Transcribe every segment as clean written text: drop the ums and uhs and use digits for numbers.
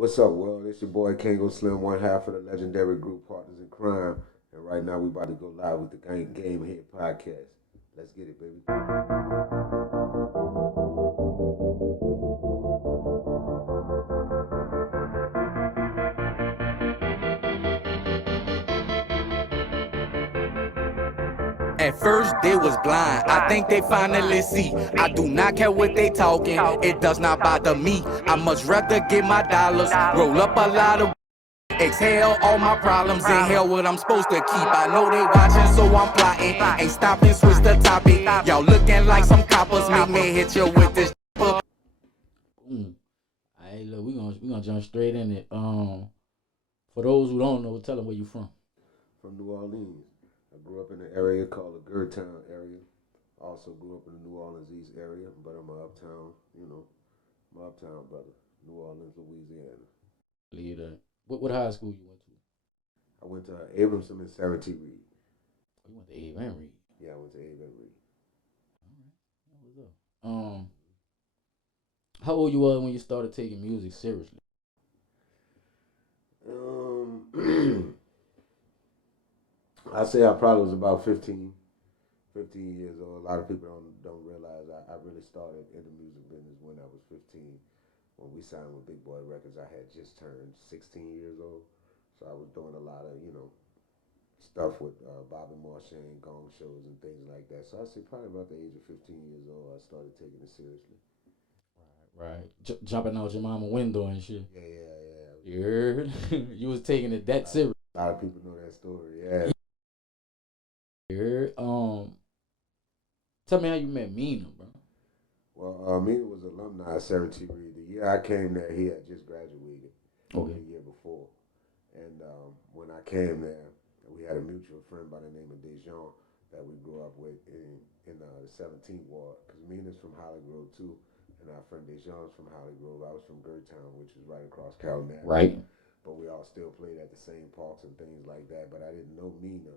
What's up, world? It's your boy Kango Slim, one half of the legendary group Partners in Crime. And right now we about to go live with the Game Hit podcast. Let's get it, baby. At first they was blind, I think they finally see. I do not care what they talking, it does not bother me. I much rather get my dollars, roll up a lot of exhale all my problems, inhale what I'm supposed to keep. I know they watching, so I'm plotting. Ain't stopping, switch the topic. Y'all looking like some coppers, make me hit you with this. All right, look, we gonna jump straight in it. For those who don't know, tell them where you from. From New Orleans. I grew up in an area called the Gertown area. Also grew up in the New Orleans East area, but I'm an uptown, I'm an uptown brother. New Orleans, Louisiana. Leader. What high school you went to? I went to Abramson and Sarah T. Reed. You went to Abe and Reed. Yeah, I went to Abe and Reed. All right. How old you were when you started taking music seriously? I say I probably was about 15 years old. A lot of people don't realize I really started in the music business when I was 15. When we signed with Big Boy Records, I had just turned 16 years old. So I was doing a lot of, stuff with Bobby Marchand, gong shows and things like that. So I say probably about the age of 15 years old, I started taking it seriously. Right. Jumping out your mama window and shit. Yeah. You heard? You was taking it that serious. A lot of people know that story, yeah. You heard? Tell me how you met Meanie, bro. Well, Meanie was alumni of Sarah T. Reed. The year I came there, he had just graduated. Okay. The year before. And when I came there, we had a mutual friend by the name of Dejon that we grew up with in the 17th Ward. Because Meanie's from Holly Grove, too. And our friend Dejon's from Holly Grove. I was from Gertown, which is right across Carolina. Right. But we all still played at the same parks and things like that. But I didn't know Meanie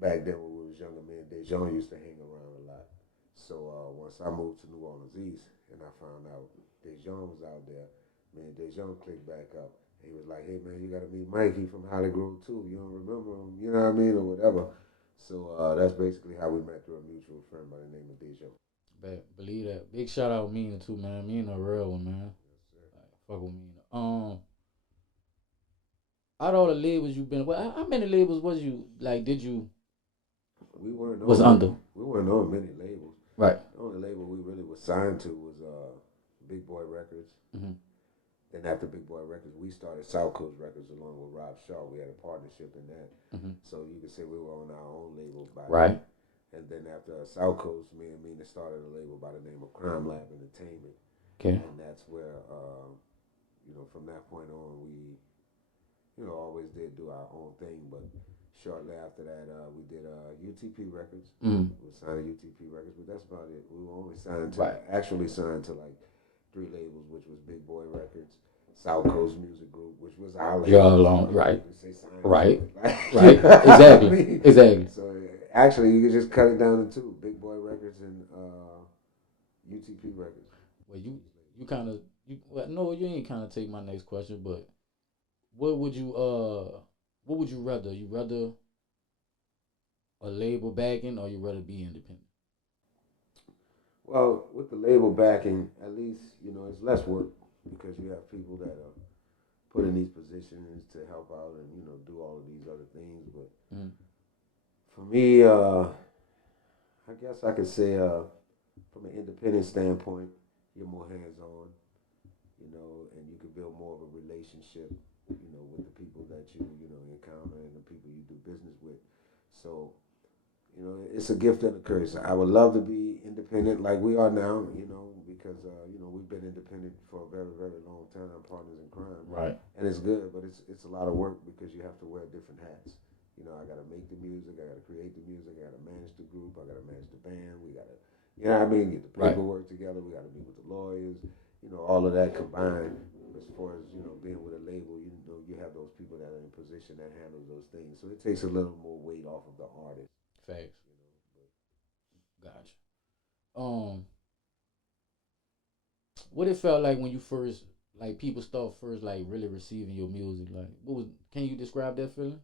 back then when we was younger. Me and Dejon used to hang around a lot. So once I moved to New Orleans East and I found out Dejon was out there, me and Dejon clicked back up. He was like, hey, man, you got to meet Mikey from Holly Grove, too. You don't remember him, you know what I mean, or whatever. So that's basically how we met through a mutual friend by the name of Dejon. Believe that. Big shout out Meanie, too, man. Meanie a real one, man. Yes, like, fuck with Meanie. Out of all the labels you've been, how many labels was you, like, did you, we weren't was under? We weren't on many labels. Right. The only label we really was signed to was Big Boy Records. Mm-hmm. Then after Big Boy Records, we started South Coast Records along with Rob Shaw. We had a partnership in that. Mm-hmm. So you could say we were on our own label by right. Then. And then after South Coast, me and Meanie started a label by the name of Crime Lab Entertainment. Okay. And that's where, from that point on, we, always did do our own thing. But shortly after that, we did UTP Records. Mm. We signed to UTP Records, but that's about it. We were only signed to, actually signed to like 3 labels, which was Big Boy Records, South Coast Music Group, which was our label. Yeah, long, right. Right. Right. Exactly. I mean? Exactly. So actually, you could just cut it down to 2: Big Boy Records and UTP Records. Well, you kind of no, you ain't kind of take my next question, but what would you rather? You rather a label backing or you rather be independent? Well, with the label backing, at least it's less work because you have people that are put in these positions to help out and do all of these other things. But for me, I guess I could say from an independent standpoint, you're more hands-on, and you can build more of a relationship, with the people that you encounter and the people you do business with. So. It's a gift and a curse. I would love to be independent like we are now, because, we've been independent for a very, very long time, Partners in Crime. Right. And it's good, but it's a lot of work because you have to wear different hats. I got to make the music, I got to create the music, I got to manage the group, I got to manage the band, we got to, get the paperwork together, we got to meet with the lawyers, all of that combined. As far as, being with a label, you have those people that are in position that handle those things. So it takes a little more weight off of the artist. Facts. Gotcha. What it felt like when you first like people start first like really receiving your music? Like, can you describe that feeling?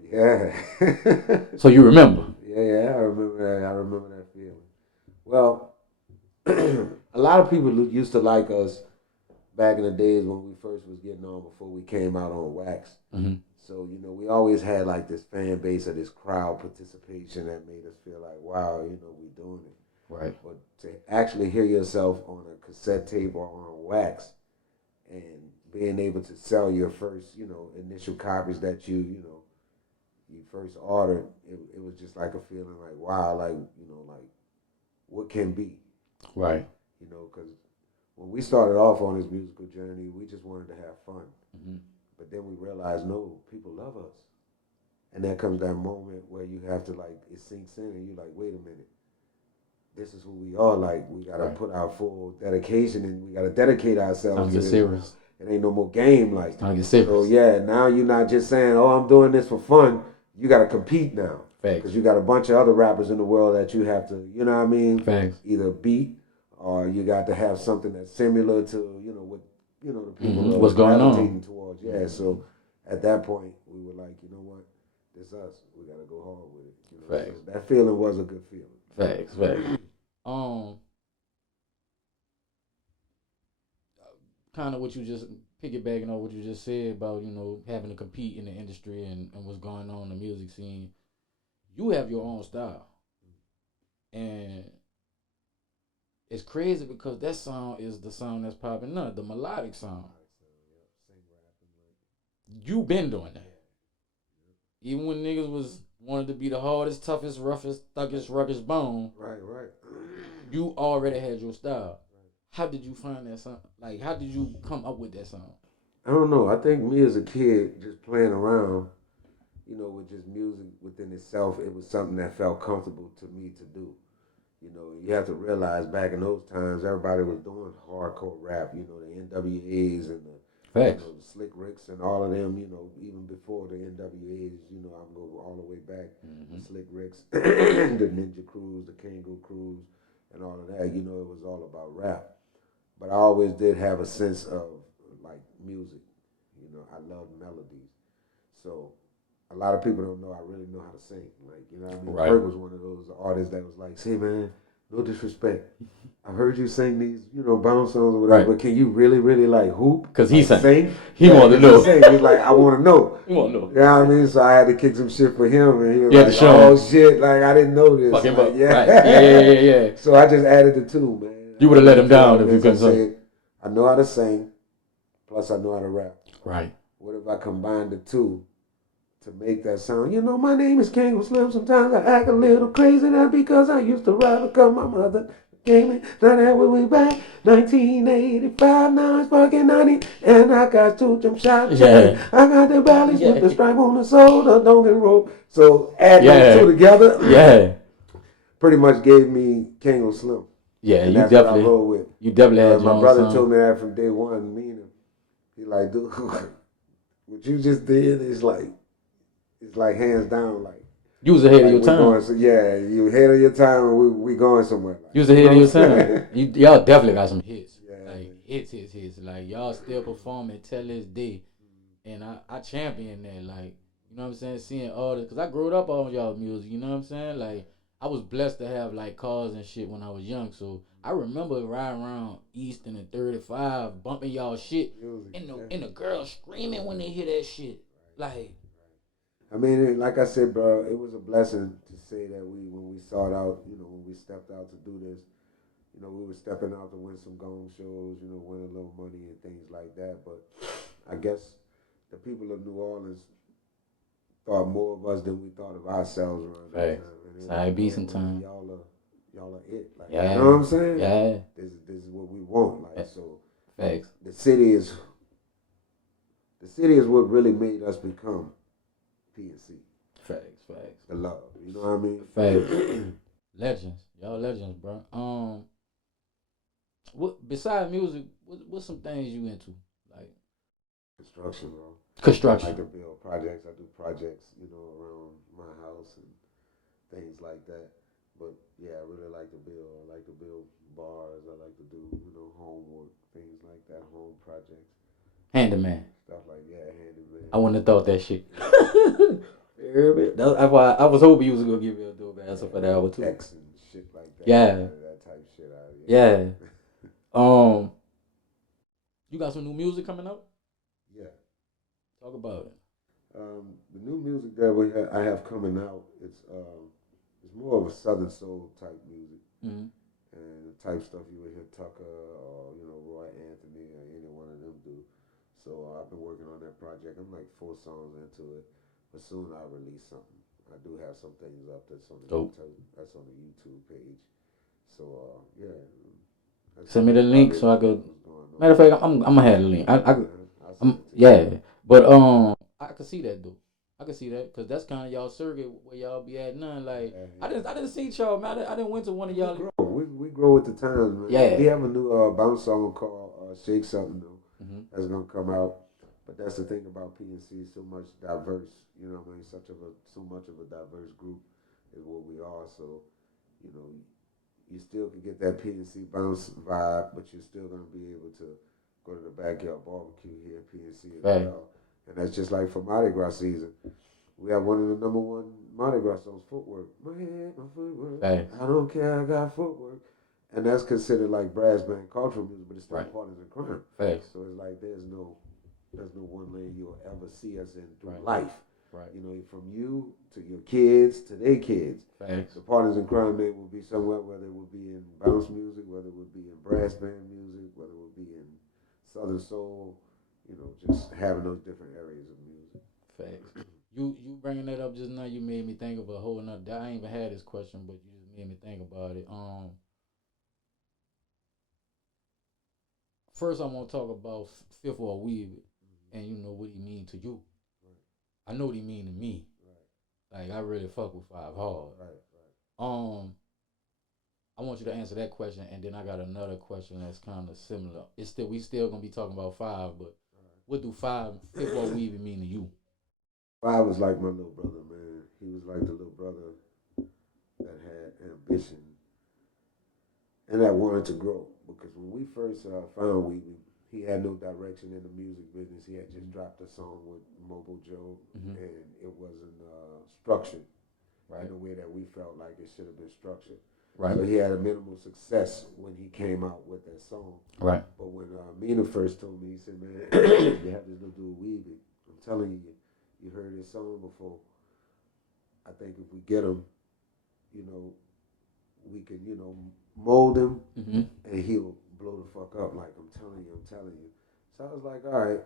Yeah. So you remember? Yeah, I remember that. I remember that feeling. Well, a lot of people used to like us back in the days when we first was getting on before we came out on wax. Mm-hmm. So, we always had like this fan base of this crowd participation that made us feel like, wow, we doing it. Right. But to actually hear yourself on a cassette tape or on wax and being able to sell your first, initial copies that you first ordered, it was just like a feeling like, wow, like, like what can be. Right. Because when we started off on this musical journey, we just wanted to have fun. Mm-hmm. But then we realized, no, people love us. And there comes that moment where you have to, like, it sinks in and you're like, wait a minute. This is who we are. Like, we got to put our full dedication and we got to dedicate ourselves to this. Serious. It ain't no more game like that. Get serious. So, yeah, now you're not just saying, oh, I'm doing this for fun. You got to compete now. Facts. Because you got a bunch of other rappers in the world that you have to, you know what I mean? Facts. Either beat or you got to have something that's similar to, what, the people are what's going gravitating on towards. Yeah, so at that point, we were like, you know what? This us. We got to go hard with it. Facts. So that feeling was a good feeling. Facts. Kind of what you just piggybacking on what you just said about having to compete in the industry and what's going on in the music scene. You have your own style, and it's crazy because that sound is the sound that's popping up, the melodic sound. You been doing that, even when niggas wanted to be the hardest, toughest, roughest, thuggest, ruggest bone. Right. You already had your style. How did you find that song? Like, how did you come up with that song? I don't know. I think me as a kid, just playing around, with just music within itself, it was something that felt comfortable to me to do. You have to realize back in those times, everybody was doing hardcore rap. The NWAs and the Slick Ricks and all of them. Even before the NWAs. I'm going all the way back. The Slick Ricks, the Ninja Crews, the Kango Crews, and all of that. It was all about rap. But I always did have a sense of like music. I love melodies. So a lot of people don't know I really know how to sing. Like, what I mean? Right. Kirk was one of those artists that was like, say, man, no disrespect. I've heard you sing these, bounce songs or whatever, but can you really, really like hoop? Because he like, sing? He wanted to know. He's like, I want to know. He want to know. You know what I mean? So I had to kick some shit for him, and he was like, show oh, him. shit, like, I didn't know this. Fuck him like, up. Yeah. Right. Yeah. So I just added the two, man. You would have let him down if you couldn't sing. I know how to sing, plus I know how to rap. Right. What if I combine the two to make that sound? My name is Kango Slim. Sometimes I act a little crazy. That's because I used to rap because my mother gave me. Now that we back, 1985. Now it's fucking 90, and I got two jump shots. Yeah. I got the valleys with the stripe on the sole, the donkey rope. So add those two together. Pretty much gave me Kango Slim. Yeah, and you that's definitely. What I roll with. You definitely had your my own brother song. told me that from day one. Meanie, he like, dude, what you just did is like, it's like hands down, like you was ahead of your time. You ahead of your time, and we going somewhere. Like, you was ahead of your time. Y'all definitely got some hits. Yeah, like hits. Like y'all still performing till this day, and I champion that. Like, you know what I'm saying? Seeing all this, cause I grew up on y'all music. You know what I'm saying? Like, I was blessed to have like cars and shit when I was young, so I remember riding around Easton and 35, bumping y'all shit, and the girls screaming when they hear that shit. Like, I mean, like I said, bro, it was a blessing to say that when we sought out, when we stepped out to do this, we were stepping out to win some gong shows, win a little money and things like that. But I guess the people of New Orleans thought more of us than we thought of ourselves around that time. So I be sometime. Y'all are it. Like, yeah. You know what I'm saying? Yeah. This is what we want. Like, so. Facts. The city is what really made us become PNC. Facts. The love. You know what I mean? Facts. Legends. Y'all legends, bro. What besides music, what's some things you into? Like construction, bro. Construction. I like to build projects. I do projects, around my house and things like that. But yeah, I really like to build. I like to build bars. I like to do, homework, things like that, home projects, Handyman. stuff like handyman. I wouldn't have thought that shit. That's why I was hoping you was gonna give me a dope answer for that one too. X and shit like that. Yeah. That type shit out of Yeah. You got some new music coming out? Yeah. Talk about it. The new music that I have coming out, it's more of a Southern soul type music. Mm-hmm. And the type stuff you would hear Tucker or Roy Anthony or any one of them do. So I've been working on that project. I'm like 4 songs into it, but soon I'll release something. I do have some things up that's on the YouTube page. So yeah. Send me the link so I could. Matter of fact, I'm gonna have the link. But I can see that though. I can see that because that's kind of y'all circuit where y'all be at none. Like I didn't see y'all, man. I didn't went to one of y'all. We grow with the times, man. Yeah. We have a new bounce song called "Shake Something New" that's gonna come out. But that's the thing about PNC, so much diverse. You know what I mean? So much of a diverse group is what we are. So, you still can get that PNC bounce vibe, but you're still gonna be able to go to the backyard barbecue here at PNC as well. And that's just like for Mardi Gras season. We have one of the number one Mardi Gras songs, Footwork. My head, my footwork. I don't care, I got footwork. And that's considered like brass band cultural music, but it's still partners in crime. So it's like there's no one lane you'll ever see us in through life. Right. From you to your kids to their kids. The partners in crime name will be somewhere, whether it would be in bounce music, whether it would be in brass band music, whether it would be in Southern soul. Just having those different areas of music. Facts. You bringing that up just now, you made me think of a whole nother. I ain't even had this question, but you just made me think about it. First, I want to talk about Fifth Ward Weebie, and what he mean to you. Right. I know what he mean to me. Right. Like I really fuck with Five hard. Right. I want you to answer that question, and then I got another question that's kind of similar. We still gonna be talking about Five, but what do Fifth Ward Weebie mean to you? Five was like my little brother, man. He was like the little brother that had ambition and that wanted to grow. Because when we first found Weebie, he had no direction in the music business. He had just dropped a song with Mobile Joe, and it wasn't structured in a way that we felt like it should have been structured. Right. So he had a minimal success when he came out with that song. Right. But when Meanie first told me, he said, man, you have this little dude Weebie. I'm telling you, you heard his song before. I think if we get him, we can, mold him and he'll blow the fuck up. Like, I'm telling you. So I was like, all right.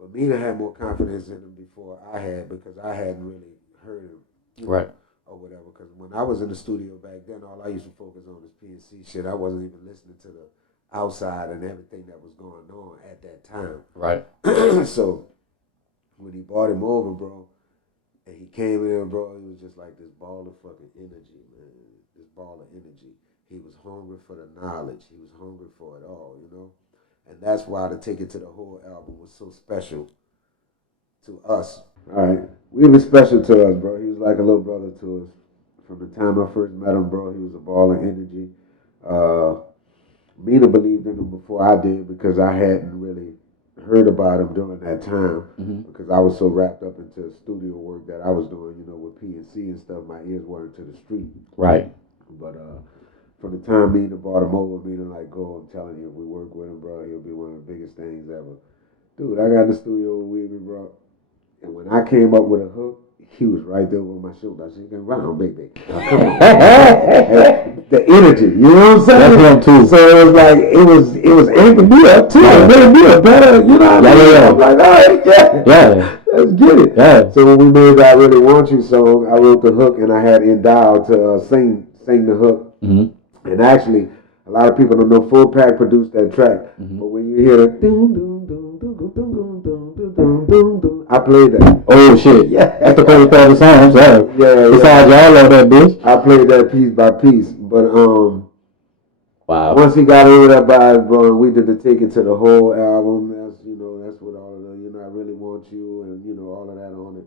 But Meanie had more confidence in him before I had because I hadn't really heard him. Right. Or whatever, because when I was in the studio back then, all I used to focus on is PNC shit. I wasn't even listening to the outside and everything that was going on at that time. Right. So when he brought him over, bro, and he came in, bro, he was just like this ball of fucking energy, man. This ball of energy. He was hungry for the knowledge. He was hungry for it all, And that's why to take it to the whole album was so special to us. All right. He was special to us, bro. He was like a little brother to us. From the time I first met him, bro, he was a ball of energy. Meanie believed in him before I did because I hadn't really heard about him during that time because I was so wrapped up into studio work that I was doing, with PNC and stuff. My ears weren't to the street. Right. But from the time Meanie brought him over, Meanie like, go, I'm telling you, if we work with him, bro, he'll be one of the biggest things ever. Dude, I got in the studio with Weebie, bro. And when I came up with a hook, he was right there over my shoulder. I said, "Get around, baby." Come on. The energy, you know what I'm saying? That's too. So it was like it was amping me up too. It made me a better, you know what I mean? I'm like, all right, yeah, let's get it. Yeah. So when we made "I Really Want You" song, I wrote the hook and I had Endow to sing the hook. And actually, a lot of people don't know Full Pack produced that track, but when you hear the doom doom doom doom doom doom doom doom doom doom. I played that. Oh shit! Yeah, that's the first part of the song. I'm sorry. Yeah. Besides, y'all love that bitch. I played that piece by piece, but wow. Once he got over that vibe, bro, we did the take it to the whole album. That's what all of the I Really Want You and all of that on it,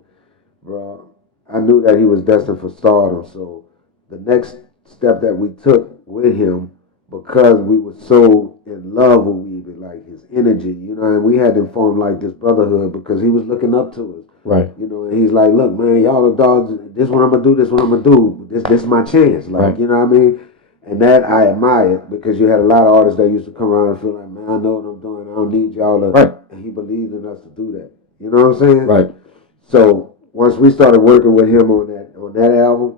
bro. I knew that he was destined for stardom. So the next step that we took with him because we were so in love with Weebie, like his energy, you know, and we had to form like this brotherhood because he was looking up to us. Right. You know, and he's like, look, man, y'all are dogs. This what I'm gonna do. This what I'm gonna do. This is my chance. Like, Right. you know what I mean? And that I admire because you had a lot of artists that used to come around and feel like, man, I know what I'm doing. I don't need y'all to. Right. And he believed in us to do that. You know what I'm saying? Right. So once we started working with him on that album,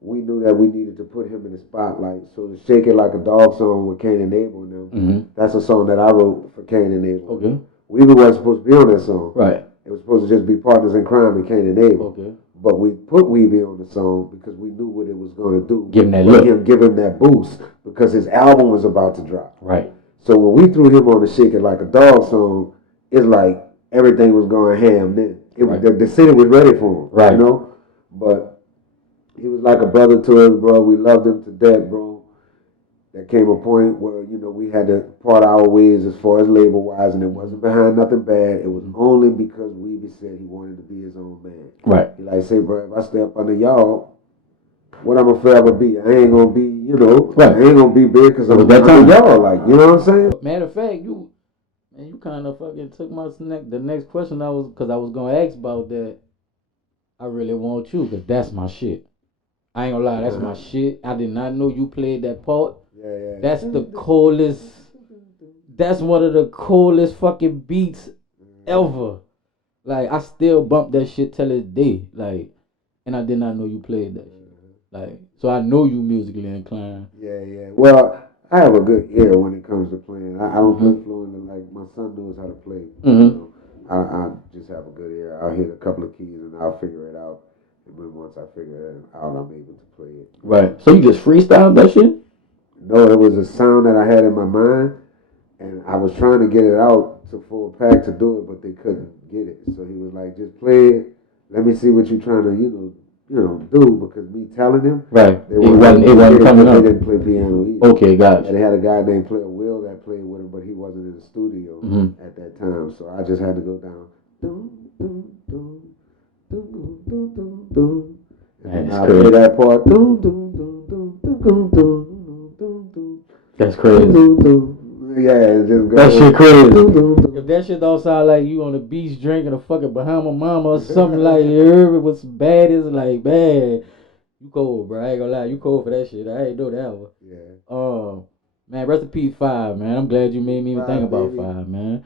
we knew that we needed to put him in the spotlight. So the "Shake It Like a Dog" song with Kane and Abel and them, that's a song that I wrote for Kane and Abel. Okay. Weebie wasn't supposed to be on that song. Right. It was supposed to just be partners in crime and Kane and Abel. Okay. But we put Weebie on the song because we knew what it was going to do. Give him that look. Give him that boost because his album was about to drop. Right. So when we threw him on the "Shake It Like a Dog" song, it's like everything was going ham then. The city was ready for him. Right. You know? But he was like a brother to us, bro. We loved him to death, bro. There came a point where, you know, we had to part our ways as far as label-wise, and it wasn't behind nothing bad. It was only because Weebie said he wanted to be his own man. Right. He like, say, bro, if I stay up under y'all, what I'm going to forever be? I ain't going to be, you know, I ain't going to be big because I'm under y'all, like, you know what I'm saying? Matter of fact, you kind of fucking took the next question because I was going to ask about that. I really want you because that's my shit. I ain't gonna lie, that's my shit. I did not know you played that part. Yeah. That's the coolest. That's one of the coolest fucking beats ever. Like, I still bump that shit till this day. Like, and I did not know you played that shit. Like, so I know you musically inclined. Yeah. Well, I have a good ear when it comes to playing. I don't play fluently. Like, my son knows how to play. You know, I just have a good ear. I'll hit a couple of keys and I'll figure it out. And then once I figure it out, I'm able to play it. Right. So you just freestyled that shit? No, it was a sound that I had in my mind, and I was trying to get it out to Full Pack to do it, but they couldn't get it. So he was like, "Just play it. Let me see what you're trying to, you know, do." Because me telling him, right, it wasn't coming up. They didn't play piano either. Okay, got you. They had a guy named Player Will that played with him, but he wasn't in the studio at that time. So I just had to go down. And I play that part. That's crazy. Yeah, just go. That shit crazy. If that shit don't sound like you on the beach drinking a fucking Bahama Mama or something like it was bad, it's like, man, you cold, bro. I ain't gonna lie, you cold for that shit. I ain't know that one. Yeah. Man, rest in peace, 5, man. I'm glad you made me even think about 5, man.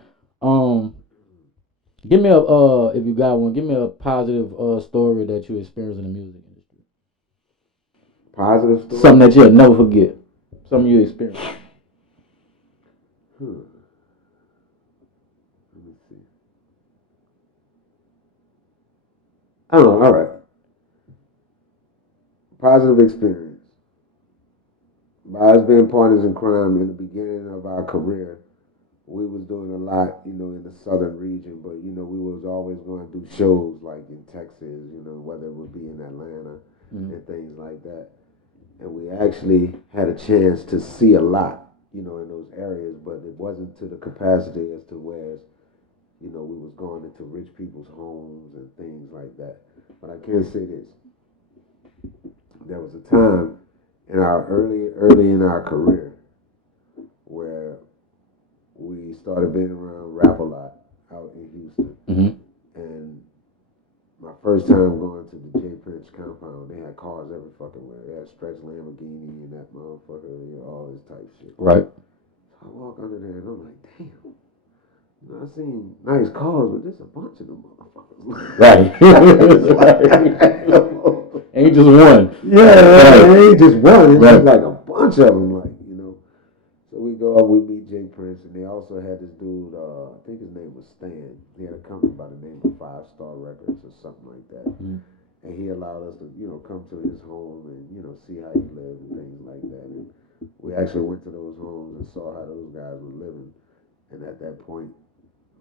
Give me if you got one, give me a positive story that you experienced in the music industry. Positive story? Something that you'll never forget. Something you experienced. Let me see. I don't know, all right. Positive experience. By us being partners in crime in the beginning of our career, we was doing a lot, you know, in the southern region, but, you know, we was always going to do shows like in Texas, you know, whether it would be in Atlanta and things like that. And we actually had a chance to see a lot, you know, in those areas, but it wasn't to the capacity as to where, you know, we was going into rich people's homes and things like that. But I can say this. There was a time in our early in our career where we started being around rap a lot out in Houston. And my first time going to the J Prince compound, they had cars every fucking way. They had Stretch Lamborghini and that motherfucker, you know, all this type shit. Right. So I walk under there and I'm like, damn. You know, I seen nice cars, but there's a bunch of them motherfuckers. Right. Ain't just one. Yeah, it ain't just one. It's just like a bunch of them, like, you know. So we go up, we meet Jay Prince, and they also had this dude, I think his name was Stan. He had a company by the name of 5 Star Records or something like that. And he allowed us to, you know, come to his home and, you know, see how he lived and things like that. And we actually went to those homes and saw how those guys were living. And at that point,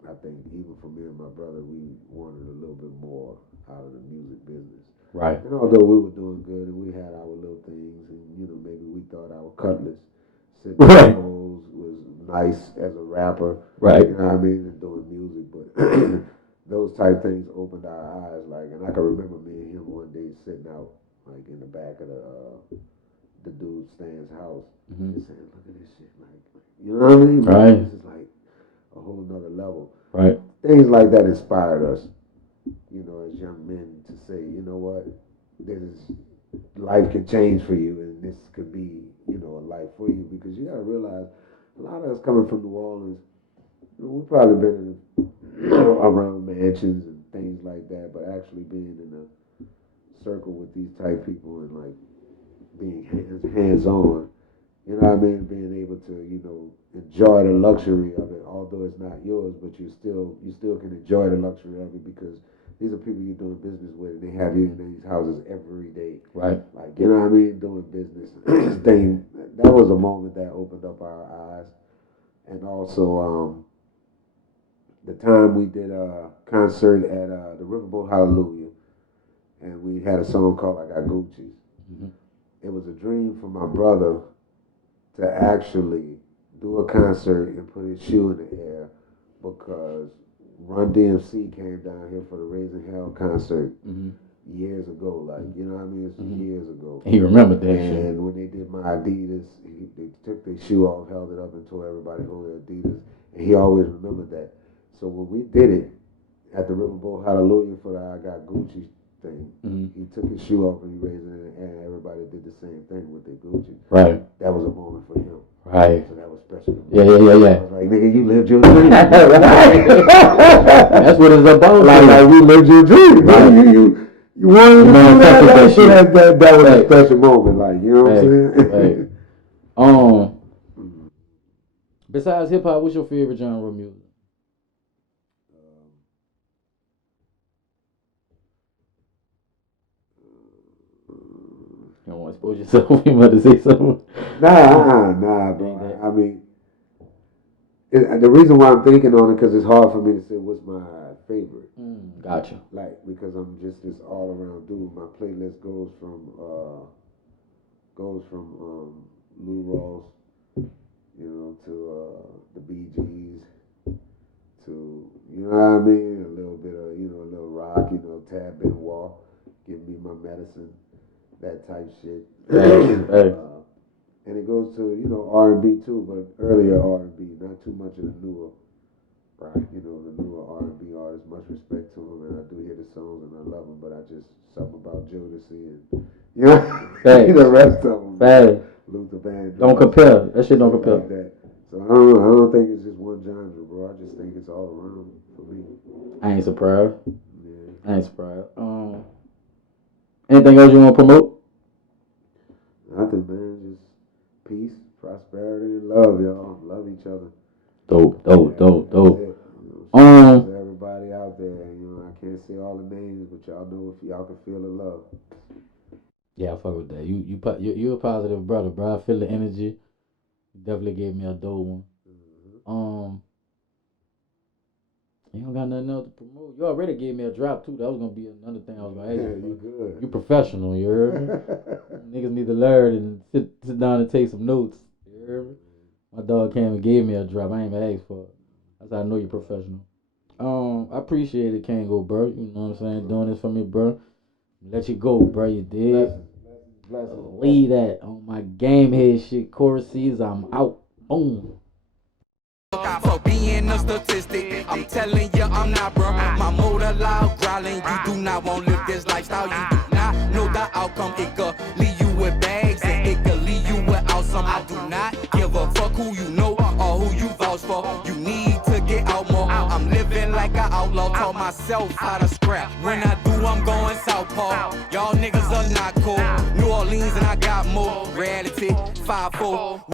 I think even for me and my brother, we wanted a little bit more out of the music business. Right. And although we were doing good and we had our little things, and, you know, maybe we thought our Cutlass was nice as a rapper. Right. You know what I mean? And doing music, but those type things opened our eyes. Like, and I can remember me and him one day sitting out, like, in the back of the dude Stan's house. Mm-hmm. Just saying, look at this shit, like, you know what I mean? Right. This is like a whole nother level. Right. Things like that inspired us, you know, as young men to say, you know what, this is, life can change for you, and this could be, you know, a life for you, because you got to realize a lot of us coming from New Orleans, you know, we've probably been in, around mansions and things like that, but actually being in a circle with these type people and like being hands on, you know what I mean, being able to, you know, enjoy the luxury of it, although it's not yours, but you still can enjoy the luxury of it, because these are people you're doing business with, and they have you in these houses every day. Right. Like, you know what I mean, doing business. Thing, that was a moment that opened up our eyes. And also, the time we did a concert at the Riverboat Hallelujah, and we had a song called I Got Gucci's. Mm-hmm. It was a dream for my brother to actually do a concert and put his shoe in the air, because Run DMC came down here for the Raising Hell concert years ago. Like, you know what I mean? It's years ago. He remembered that and shit. And when they did my Adidas, they took their shoe off, held it up, and told everybody to hold their Adidas. And he always remembered that. So when we did it at the Riverboat Hallelujah for the I Got Gucci thing, he took his shoe off and he raised it in the air, and everybody did the same thing with their Gucci. Right. That was a moment for him. Right. So that was special. Yeah. I was like, nigga, you lived your dream. That's what it's about. Like we lived your dream. Right. You wanted to do that. That was a special moment. Like, you know what I'm saying? Besides hip hop, what's your favorite genre of music? You don't want to expose yourself. You about to say something? Nah, bro. I mean, the reason why I'm thinking on it, because it's hard for me to say what's my favorite. Gotcha. Like, because I'm just this all around dude. My playlist goes from Lou Ross, you know, to the Bee Gees, to, you know what I mean, a little bit of, you know, a little rock, you know, Tab Benoit, Give Me My Medicine, that type shit. And it goes to, you know, R&B too, but earlier R&B, not too much of the newer, you know, the newer R&B artists. Much respect to them, and I do hear the songs and I love them, but I just, something about Jodeci and, you know, the rest of them. Luther Vandross. Don't compare. That shit don't compare. Like that. So I don't know. I don't think it's just one genre, bro. I just think it's all around for me. I ain't surprised. Yeah. I ain't surprised. Anything else you want to promote? Nothing, man. Just peace, prosperity, and love, y'all. Love each other. Dope. You know, to everybody out there, you know, I can't say all the names, but y'all know if y'all can feel the love. Yeah, I fuck with that. You a positive brother, bro. I feel the energy. You definitely gave me a dope one. You don't got nothing else to promote. You already gave me a drop too. That was gonna be another thing I was gonna ask you. You good. You professional, you heard me? Niggas need to learn and sit down and take some notes. You heard me? My dog came and gave me a drop. I ain't even asked for it. That's how I know you're professional. I appreciate it, Kango, bro. You know what I'm saying? Doing this for me, bro. Let you go, bro. You did. Blessings. Leave that on my game head shit. Choruses, I'm out. Boom. For being a statistic, I'm telling you I'm not, bro. My motor loud growling. You do not want to live this lifestyle. You do not know the outcome. It could leave you with bags and it could leave you without some. I do not give a fuck who you know or who you vouch for. You need to get out more. I'm living like an outlaw. Taught myself how to scrap. When I do, I'm going southpaw. Y'all niggas are not cool. New Orleans and I got more reality. 5-4.